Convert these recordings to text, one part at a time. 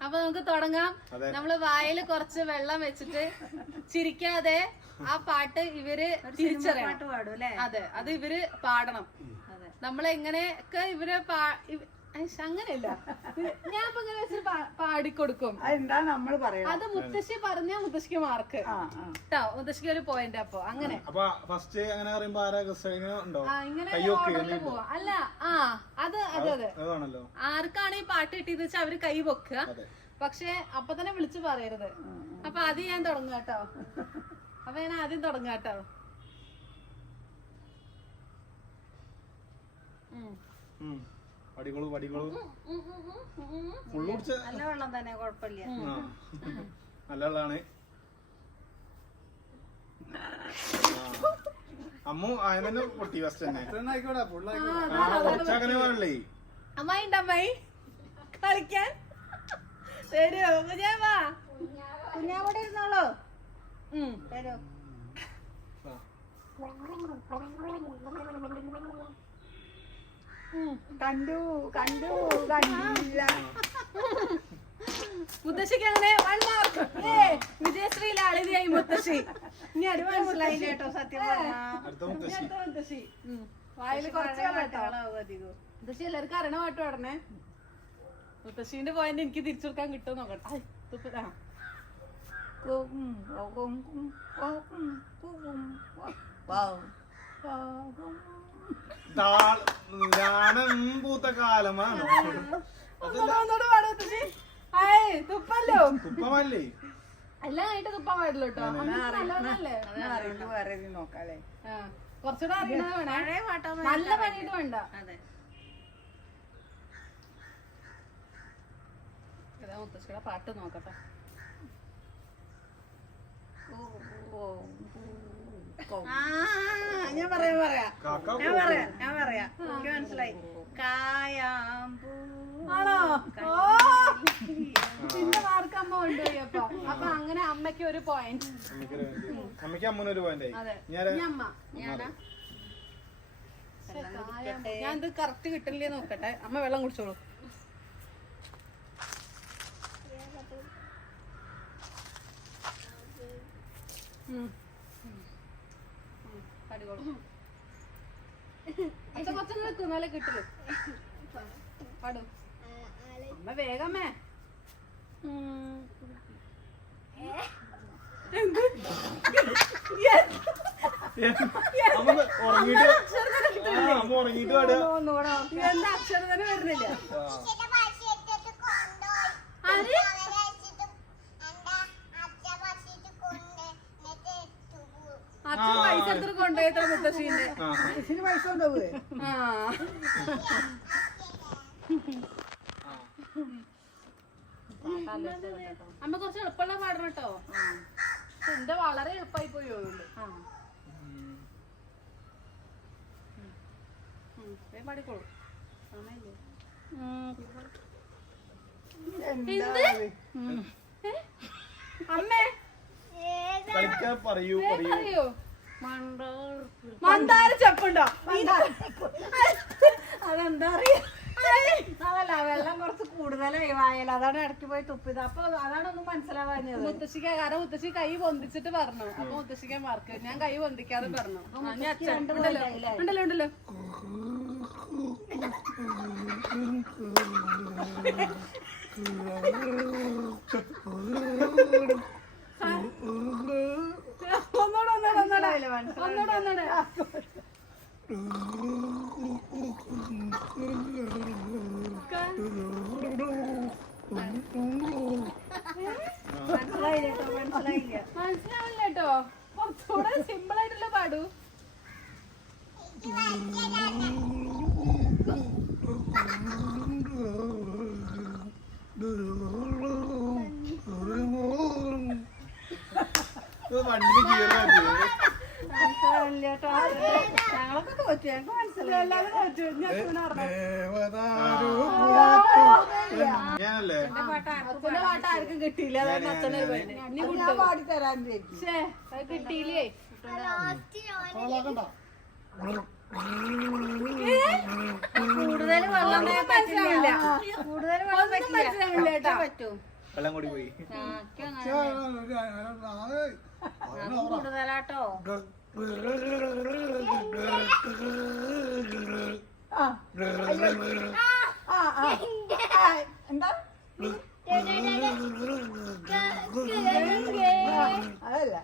അപ്പൊ നമുക്ക് തുടങ്ങാം. നമ്മൾ വായിൽ കുറച്ച് വെള്ളം വെച്ചിട്ട് ചിരിക്കാതെ ആ പാട്ട് ഇവർ തിരിച്ചറിയാം പാട്ട് പാടും അല്ലേ? അതെ അത് ഇവർ പാടണം. അതെ. നമ്മളെങ്ങനെയൊക്കെ ഇവർ അങ്ങനെയല്ല. ഞാൻ ഇപ്പൊ ഇങ്ങനെ വെച്ചിട്ട് പാ- പാടിക്കൊടുക്കും. എന്താ നമ്മൾ പറയാ അത് മുത്തശ്ശി പറഞ്ഞ മുത്തശ്ശിക്ക് മാർക്ക്. കേട്ടോ മുത്തശ്ശിക്ക് ഒരു പോയിന്റ് അപ്പൊ അങ്ങനെ. ഫസ്റ്റ് അങ്ങനെ പറയുമ്പോ ഇങ്ങനെ പോവാ. അല്ല ആ അത് അത് അതെ അതാണല്ലോ. ആർക്കാണ് ഈ പാട്ട് കിട്ടിയത് വെച്ചാൽ അവർ കൈ പൊക്കുക പക്ഷെ അപ്പൊ തന്നെ വിളിച്ചു പറയരുത്. അപ്പൊ ആദ്യം ഞാൻ തുടങ്ങാം കേട്ടോ അപ്പൊ ഞാൻ ആദ്യം തുടങ്ങാം കേട്ടോ ഉം. ഉം. പടികളു പടികളു ഉം, ഉം, ഉം, ഉം, ഉം. ഫുള്ള് കുടിച്ച നല്ല വെള്ളം തന്നെ കുഴപ്പമില്ല. നല്ല വെള്ളാണ്. അമ്മു ആദ്യം തന്നെ പൊട്ടി ഫസ്റ്റ് തന്നെ. ആയിക്കോട്ടെ ഫുള്ളായി ആ, ആ, കുറച്ചങ്ങനെ വെള്ളേ അമ്മായി ഉണ്ട് അമ്മായി. കളിക്കാൻ. തരുമോ ഞാൻ വാ. കുഞ്ഞാവിടെ ഇരുന്നോളൂ. ഉം. കണ്ടു കണ്ടു കണ്ടില്ല. മുത്തശ്ശിക്ക് അങ്ങനെ വൺ മാർക്ക് വിജയശ്രീ ലാളിതയായി മുത്തശ്ശി. ഇനി അടുത്ത മനസ്സിലായില്ല കേട്ടോ സത്യം പറഞ്ഞാ. മുത്തശ്ശി. വായിൽ കുറച്ച് കേട്ടോ മുത്തശ്ശി എല്ലാവർക്കും അറിയണ പാട്ട് പാടണേ. മുത്തശ്ശീന്റെ പോയിന്റ് എനിക്ക് തിരിച്ചു കൊടുക്കാൻ കിട്ടും നോക്കട്ടെ. കും, കും, കും, കും, ജ്ഞാനം പൂത്ത കാലമാണ് തുപ്പല്ലോ? തുപ്പമല്ലേ? എല്ലാം ആയിട്ട് തുപ്പാൻ പാടില്ല കേട്ടോ. കുറച്ചുകൂടെ അറിയണത് വേണം. നല്ല പണിയിട്ട് വേണ്ട. മുത്തശ്ശിയുടെ പാട്ട് നോക്കട്ടെ. ആ ഞാൻ പറയാം പറയാം. ഞാൻ പറയാം ഞാൻ പറയാം. എനിക്ക് മനസ്സിലായി. കായാമ്പൂ. ആണോ? ഓ! പിന്നെ മാർക്ക് അമ്മ കൊണ്ടുപോയി അപ്പൊ? അപ്പൊ അങ്ങനെ അമ്മയ്ക്ക് ഒരു പോയിന്റ് അമ്മയ്ക്ക് അമ്മനൊരു പോയിന്റ് അതെ. ഞാൻ അമ്മ. ഞാനാ ഞാൻ ഇത് കറക്റ്റ് കിട്ടില്ലേ നോക്കട്ടെ. അമ്മ വെള്ളം കുടിച്ചോളൂ. ഉം. പാടിക്കോളൂ. അച്ഛൻ കുറച്ചും നിൽക്കും എന്നാലേ കിട്ടുള്ളൂ പാടും. അമ്മ വേഗമേ. എന്താ അക്ഷരം തന്നെ വരുന്നില്ല? കൊണ്ടുപോയത്ര മുത്തശ്ശീന്റെ. ഇതിന് പൈസ ഉണ്ടാവേ? ആ. അമ്മ കുറച്ച് എളുപ്പമുള്ള പാടണം കേട്ടോ. എന്റെ വളരെ എളുപ്പമായി പോയി. വേഗം പാടിക്കോളൂ? അമ്മേ? കളിക്കാൻ പറയൂ പറയൂ. പറയൂ. മന്ദാര ചെപ്പുണ്ടോ? അതെന്താ അറിയാ? അതല്ല വെള്ളം കുറച്ച് കൂടുതലായി വായല. അതാണ് ഇടയ്ക്ക് പോയി തുപ്പിത് അപ്പൊ അതാണ് ഒന്നും മനസ്സിലാവാഞ്ഞത്. മുത്തശ്ശിക്ക് കാരണം മുത്തശ്ശി കൈ പൊന്തിച്ചിട്ട് പറഞ്ഞു. അപ്പൊ മുത്തശ്ശിക്ക് മാർക്ക് ഞാൻ കൈ പൊന്തിക്കാതെ പറഞ്ഞു. ഉണ്ടല്ലോ ഉണ്ടല്ലോ ഉണ്ടല്ലോ. ഒന്നൂടെ ഒന്നോടെ ഒന്നോടെ ഒന്നോടെ ഒന്നൂടെ മനസ്സിലായില്ല കേട്ടോ മനസ്സിലായില്ല മനസ്സിലാവില്ല കേട്ടോ കുറച്ചുകൂടെ സിമ്പിൾ ആയിട്ടുള്ള പാടൂ ഇത് വണ്ടിന് ഗിയറാക്കി മനസ്സിലായില്ല കേട്ടോ ഞങ്ങളൊക്കെ തോറ്റു ഞങ്ങൾക്ക് പാട്ട് ആർക്കും കിട്ടിയില്ല ഞാൻ പാടിത്തരാൻ കിട്ടിയില്ലേ കൂടുതൽ വെള്ളം പറ്റില്ല. കൂടുതൽ വെള്ളം പറ്റില്ല പറ്റും. വെള്ളം കൂടി പോയി കൂടുതലാട്ടോ എന്താ? അതല്ല.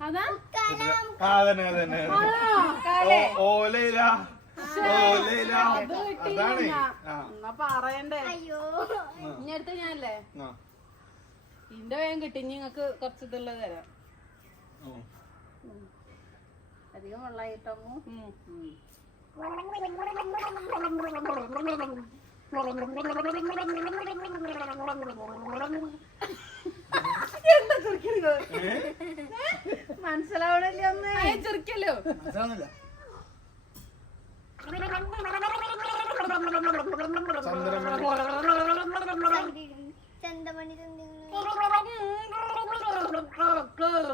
അതാ? അതന്നെ അതന്നെ ഓലയില. ഓലയില. അതാണ്. എന്നാ പറയണ്ടേ? അയ്യോ. ഇനി അടുത്ത് ഞാനല്ലേ? ആ. ഇന്റെ വേഗം കിട്ടി. ഇനി നിങ്ങക്ക് കുറച്ച് ഇതുള്ളത് തരാം. ഓ. അധികം വെള്ളമായിട്ടോ. എന്താ മനസ്സിലാവണില്ല ഒന്ന് ചെറുക്കല്ലോ മനസ്സിലാവുന്നില്ല ചന്ദ്രമണി ചന്തമണി ചന്തി മനസ്സിലാവണില്ല ഇത് ഇത്.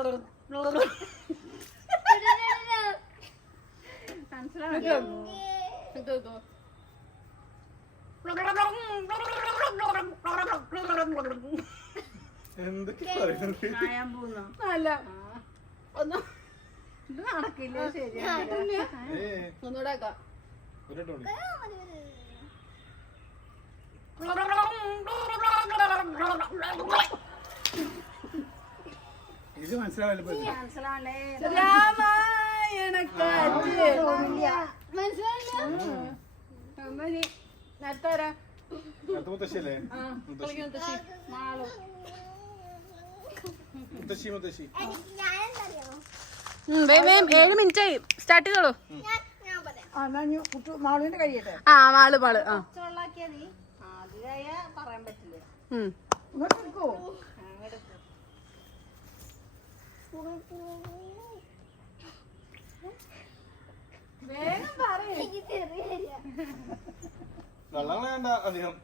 എന്തൊക്കെ പറയുന്നത്? അല്ല. ഒന്ന്. ഇത് നടക്കില്ല? ശരിയാ. ഏ. ഒന്നുകൂടെ ആക്കാം. ഒരു ഇത് ഏഴ് മിനിറ്റ് ആയി സ്റ്റാർട്ട് ചെയ്തോളൂ. ഞാൻ ഞാൻ പറയാം. ആ എന്നാ കുട്ടു മാളുവിന്റെ കഴിയട്ടെ ആ മാൾ മാൾ ആ. പറയാൻ പറ്റില്ല ഉം. ഇങ്ങോട്ട് എടുക്കോ വേഗം പറയ്. എനിക്ക് ചെറിയ വെള്ളം വേണ്ട അധികം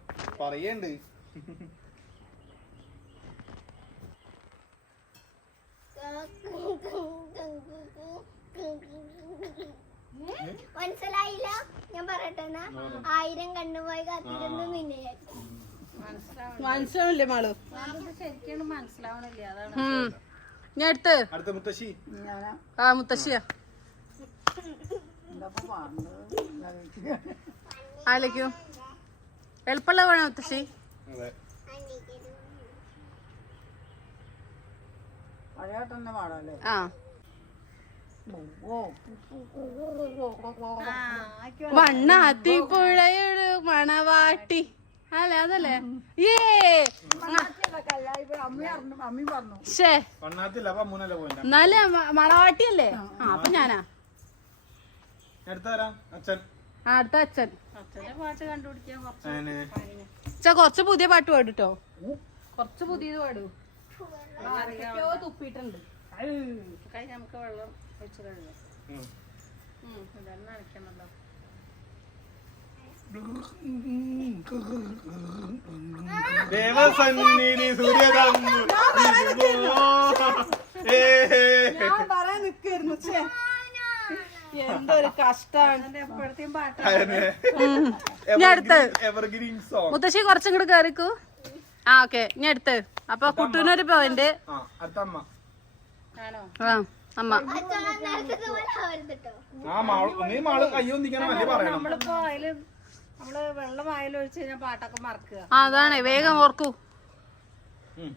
പറയണ്ട് മനസ്സിലായില്ല? ഞാൻ പറയട്ടെ ആയിരം ആയിരം കണ്ണുപോയി കാത്തിരുന്നു നിന്നെ മനസ്സിലാവില്ലേ മാളു. ശരിക്കും മനസ്സിലാവണില്ല. അതാണ്. ഞാൻ അടുത്ത്. അടുത്ത മുത്തശ്ശി. ഞാനാ. ആ മുത്തശ്ശിയാ. ആലോചിക്കൂ എളുപ്പമുള്ള വേണം മുത്തശ്ശി? ആ. വണ്ണാത്തി പുഴയുടെ മണവാട്ടി. അല്ലേ അതല്ലേ? ഏ ഷേ എന്നാൽ മണവാട്ടിയല്ലേ ആ. അപ്പൊ ഞാനാ. അടുത്ത അച്ഛൻ. ആ, അടുത്ത അച്ഛൻ. അച്ഛന്റെ പാട്ട് കണ്ടുപിടിക്കാൻ കുറച്ച് അച്ഛാ കുറച്ച് പുതിയ പാട്ട് പാടുട്ടോ? കുറച്ച് പുതിയത് പാടൂ. തുപ്പിട്ടുണ്ട് നമുക്ക് വെള്ളം വെച്ച് കഴുകാം. ഇതെല്ലാം നനയ്ക്കണല്ലോ ദേവസന്നിധി സൂര്യതമ്പു ഞാൻ പറയാൻ നിക്കായിരുന്നു. എന്തൊരു കഷ്ടാണ് മുത്തശ്ശി കുറച്ചും കൂടെ കേറിക്കൂ ആ ഓക്കെ ഇനി അടുത്ത് അപ്പൊ കുട്ടൂനൊരു പോയിന്റ് ആ അമ്മ നമ്മളിപ്പോ അതിൽ നമ്മൾ വെള്ളം വായിൽ കഴിഞ്ഞാൽ പാട്ടൊക്കെ മറക്കുക. ആ അതാണ്. വേഗം ഓർക്കൂ. ഉം.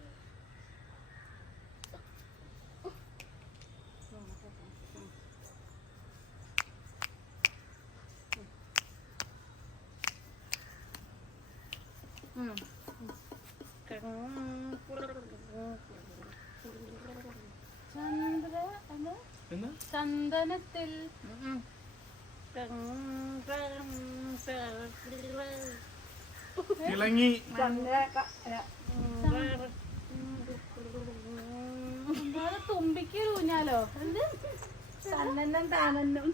എന്നാ? ചന്ദനത്തിൽ തിളങ്ങി തുമ്പിക്ക് ഊഞ്ഞാലോ എന്ത് തന്നെന്നും താനെന്നും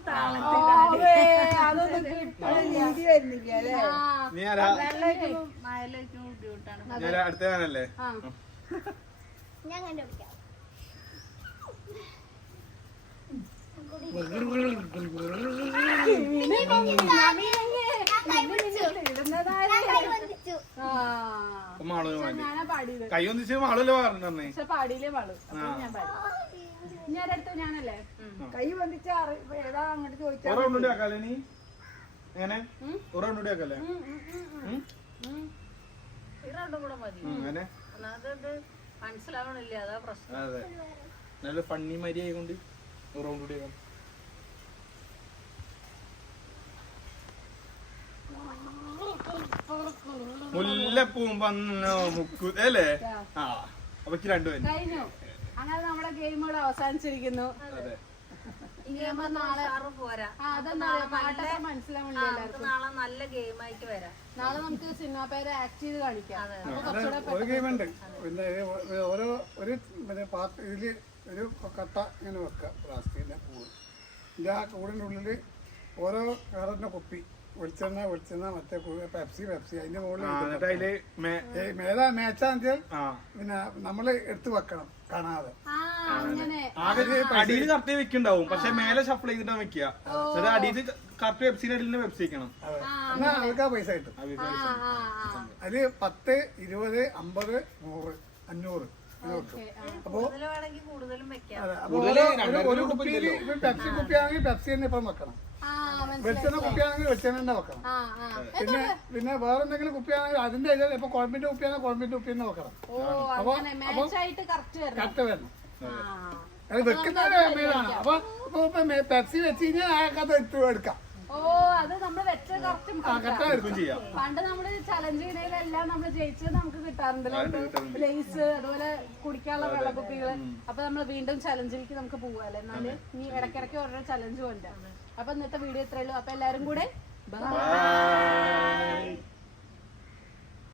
അടുത്ത ഞാനല്ലേ ഞാൻ കണ്ടുപിടിക്കാം. കൈ ഒന്നിച്ച് മാളല്ലേ പറഞ്ഞു തന്നെ പക്ഷെ പാടിയില്ലേ മാളു. ഞാൻ പാടി. ആരടുത്ത് ഞാനല്ലേ? കൈ വന്നിച്ച് ഏതാ അങ്ങോട്ട് ചോദിച്ചാ ഒരു റൗണ്ട് കൂടി ആക്കാല്ലേ നീ? എങ്ങനെ? ഒരു റൗണ്ട് കൂടി ആക്കല്ലേ ഉം? കൂടെ അങ്ങനെ? ഒന്നാമത് മനസ്സിലാവണില്ല അതാ പ്രശ്നം. അതെ. നല്ല ഫണ്ണി മരിയായി ഒരു റൗണ്ട് കൂടി ആക്കാം മുല്ലപ്പൂം വന്നു മുക്കു അല്ലേ? ആ അപ്പൊ രണ്ടു രണ്ടുപേരും കഴിഞ്ഞു. അങ്ങനെ നമ്മുടെ ഗെയിമുകൾ അവസാനിച്ചിരിക്കുന്നു. അതെ. നാളെ നല്ല ഗെയിം ആയിട്ട് വരാം. നാളെ നമുക്ക് സിനിമ പേര് ആക്ട് ചെയ്ത് കാണിക്കാം. പിന്നെ ഓരോ ഒരു പിന്നെ ഇതിൽ ഒരു കട്ട ഇങ്ങനെ വെക്കുക പ്ലാസ്റ്റിക്കിന്റെ കൂട്. ഇതിന്റെ ആ കൂടിന്റെ ഉള്ളിൽ ഓരോ കളറിന്റെ കുപ്പി. വെളിച്ചെണ്ണ വെളിച്ചെണ്ണ മറ്റേ കുപ്പി പെപ്സി പെപ്സി അതിന്റെ മുകളിൽ മേലാ മേച്ചാ ആ. പിന്നെ നമ്മൾ എടുത്ത് വെക്കണം കാണാതെ. ആ അങ്ങനെ. ആകെ അടിയിൽ കറക്റ്റ് വെക്കുണ്ടാവും പക്ഷെ മേലെ ഷഫിൾ ചെയ്തിട്ടാണ് വെക്കുക. എന്നിട്ട് അടിയിൽ കറക്റ്റ് വെബ്സൈറ്റ് അടിയിൽ വെബ്സൈറ്റ് വെക്കണം. എന്നാ അവർക്ക് ആ പൈസ കിട്ടും. അതിൽ പത്ത് ഇരുപത് അമ്പത് നൂറ് അഞ്ഞൂറ്. അപ്പോൾ ഒരു കുപ്പിയിൽ പെപ്സി കുപ്പിയാണെങ്കിൽ പെപ്സി തന്നെ ഇപ്പം വെക്കണം. വെളിച്ചെണ്ണ കുപ്പിയാണെങ്കിൽ വെളിച്ചെണ്ണ തന്നെ വെക്കണം. ആ ആ. പിന്നെ പിന്നെ വേറെ എന്തെങ്കിലും കുപ്പിയാണെങ്കിൽ അതിന്റെ ഇതിൽ ഇപ്പൊ കുഴമ്പിന്റെ കുപ്പിയാണെങ്കിൽ കുഴമ്പിന്റെ കുപ്പി തന്നെ വെക്കണം. അപ്പൊ അപ്പൊ മാച്ച് ആയിട്ട് കറക്റ്റ് വരണം. വെക്കുന്നത് മെയിനാണ് അപ്പൊ ഇപ്പൊ പെപ്സി വെച്ച് കഴിഞ്ഞാൽ ആ എടുക്കാം. ഓ അത് നമ്മൾ വെച്ച കറക്റ്റ് ചെയ്യാം. പണ്ട് നമ്മൾ ചലഞ്ച് ചെയ്യണതിലെല്ലാം നമ്മൾ ജയിച്ചത് നമുക്ക് കിട്ടാറുണ്ടല്ലോ. ലേസ് അതുപോലെ കുടിക്കാനുള്ള വെള്ളക്കുപ്പികൾ. അപ്പൊ നമ്മൾ വീണ്ടും ചലഞ്ചിലേക്ക് നമുക്ക് പോവാല്ലേ എന്നാൽ ഇനി ഇടയ്ക്കിടയ്ക്ക് ഓരോ ചലഞ്ച് ഉണ്ട് അപ്പൊ ഇന്നത്തെ വീഡിയോ ഇത്രയുള്ളൂ അപ്പൊ എല്ലാരും കൂടെ. Bye.